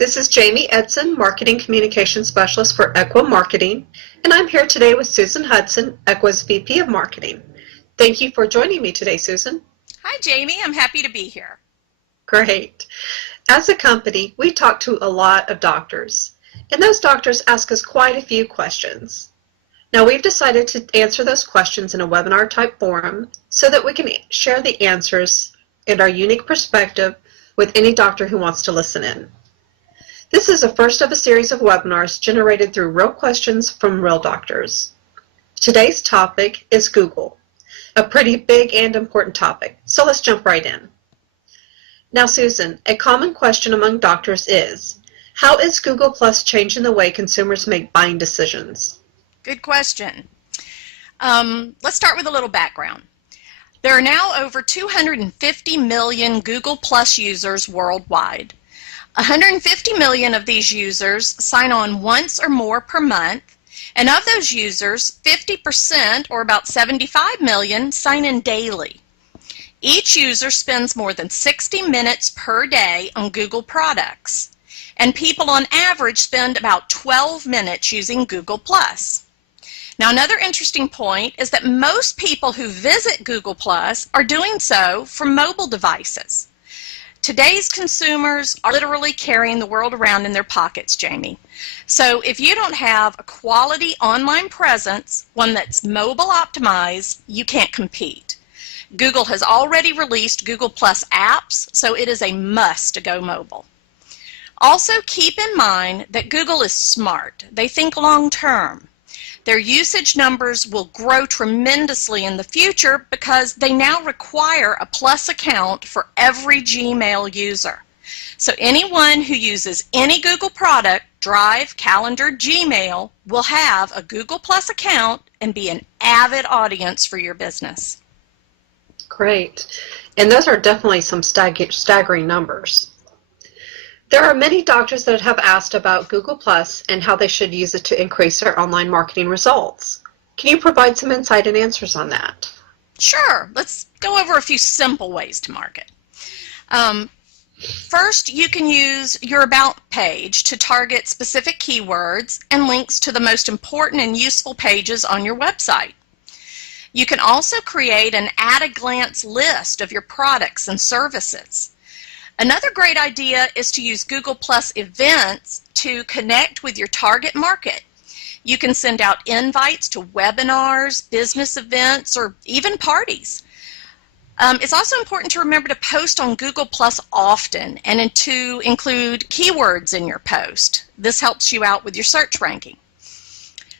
This is Jamie Edson, Marketing Communication Specialist for Equa Marketing, and I'm here today with Susan Hudson, Equa's VP of Marketing. Thank you for joining me today, Susan. Hi, Jamie. I'm happy to be here. Great. As a company, we talk to a lot of doctors, and those doctors ask us quite a few questions. Now, we've decided to answer those questions in a webinar-type forum so that we can share the answers and our unique perspective with any doctor who wants to listen in. This is the first of a series of webinars generated through real questions from real doctors. Today's topic is Google, a pretty big and important topic, so let's jump right in. Now, Susan, a common question among doctors is, how is Google Plus changing the way consumers make buying decisions? Good question. Let's start with a little background. There are now over 250 million Google Plus users worldwide. 150 million of these users sign on once or more per month, and of those users, 50%, or about 75 million, sign in daily. Each user spends more than 60 minutes per day on Google products, and people on average spend about 12 minutes using Google+. Now, another interesting point is that most people who visit Google+ are doing so from mobile devices. Today's consumers are literally carrying the world around in their pockets, Jamie. So if you don't have a quality online presence, one that's mobile optimized, you can't compete. Google has already released Google+ apps, so it is a must to go mobile. Also, keep in mind that Google is smart. They think long term. Their usage numbers will grow tremendously in the future because they now require a Plus account for every Gmail user. So anyone who uses any Google product, Drive, Calendar, Gmail, will have a Google Plus account and be an avid audience for your business. Great. And those are definitely some staggering numbers. There are many doctors that have asked about Google Plus and how they should use it to increase their online marketing results. Can you provide some insight and answers on that? Sure. Let's go over a few simple ways to market. First, you can use your About page to target specific keywords and links to the most important and useful pages on your website. You can also create an at-a-glance list of your products and services. Another great idea is to use Google Plus events to connect with your target market. You can send out invites to webinars, business events, or even parties. It's also important to remember to post on Google Plus often and to include keywords in your post. This helps you out with your search ranking.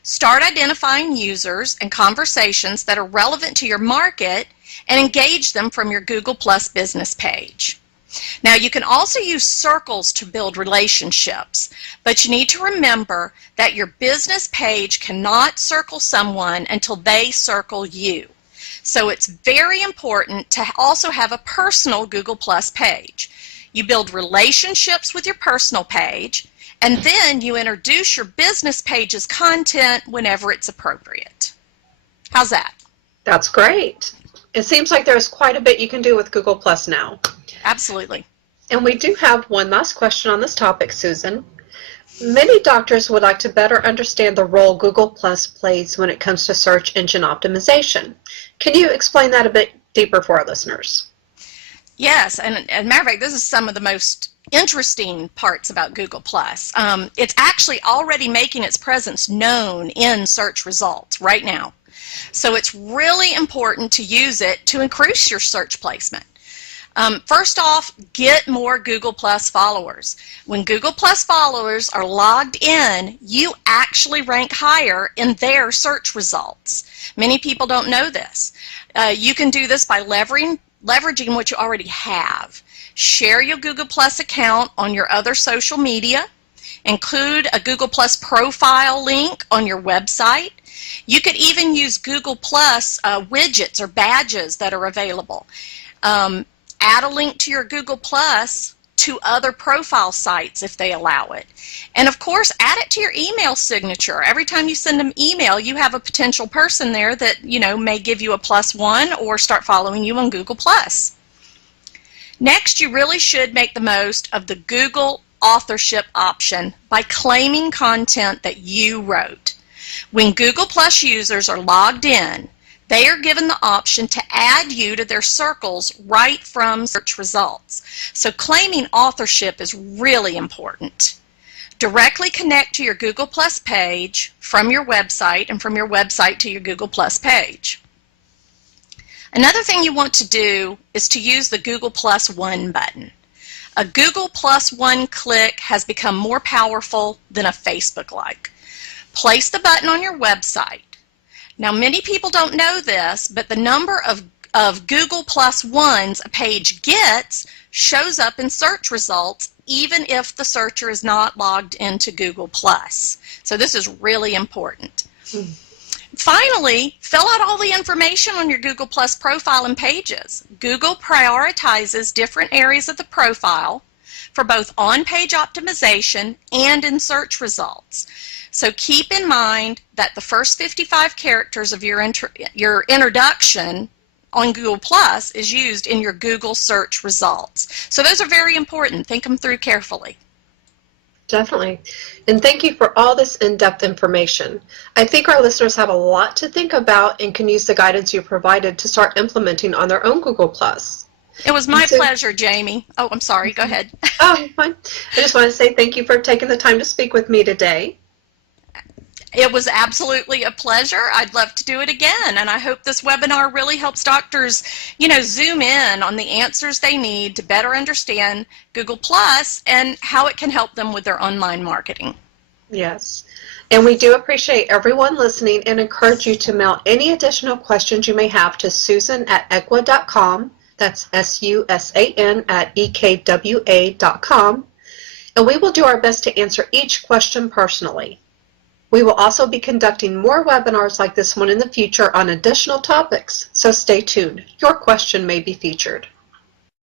Start identifying users and conversations that are relevant to your market and engage them from your Google Plus business page. Now, you can also use circles to build relationships, but you need to remember that your business page cannot circle someone until they circle you. So it's very important to also have a personal Google Plus page. You build relationships with your personal page, and then you introduce your business page's content whenever it's appropriate. How's that? That's great. It seems like there's quite a bit you can do with Google Plus now. Absolutely. And we do have one last question on this topic, Susan. Many doctors would like to better understand the role Google Plus plays when it comes to search engine optimization. Can you explain that a bit deeper for our listeners? Yes, and as a matter of fact, this is some of the most interesting parts about Google Plus. It's actually already making its presence known in search results right now. So it's really important to use it to increase your search placement. First off, get more Google Plus followers. When Google Plus followers are logged in, you actually rank higher in their search results. Many people don't know this. You can do this by leveraging what you already have. Share your Google Plus account on your other social media. Include a Google Plus profile link on your website. You could even use Google Plus widgets or badges that are available. Add a link to your Google Plus to other profile sites if they allow it. And of course, add it to your email signature. Every time you send them email, you have a potential person there that, may give you a +1 or start following you on Google Plus. Next, you really should make the most of the Google authorship option by claiming content that you wrote. When Google Plus users are logged in, they are given the option to add you to their circles right from search results. So claiming authorship is really important. Directly connect to your Google Plus page from your website and from your website to your Google Plus page. Another thing you want to do is to use the Google Plus One button. A Google Plus One click has become more powerful than a Facebook like. Place the button on your website. Now, many people don't know this, but the number of Google Plus Ones a page gets shows up in search results even if the searcher is not logged into Google Plus. So this is really important. Finally, fill out all the information on your Google Plus profile and pages. Google prioritizes different areas of the profile for both on-page optimization and in search results. So keep in mind that the first 55 characters of your introduction on Google Plus is used in your Google search results. So those are very important. Think them through carefully. Definitely. And thank you for all this in-depth information. I think our listeners have a lot to think about and can use the guidance you provided to start implementing on their own Google Plus. It was my pleasure, Jamie. Oh, I'm sorry. Go ahead. Oh, fine. I just want to say thank you for taking the time to speak with me today. It was absolutely a pleasure. I'd love to do it again, and I hope this webinar really helps doctors, zoom in on the answers they need to better understand Google Plus and how it can help them with their online marketing. Yes, and we do appreciate everyone listening and encourage you to mail any additional questions you may have to Susan@ekwa.com. That's SUSAN@EKWA.com, and we will do our best to answer each question personally. We will also be conducting more webinars like this one in the future on additional topics, so stay tuned. Your question may be featured.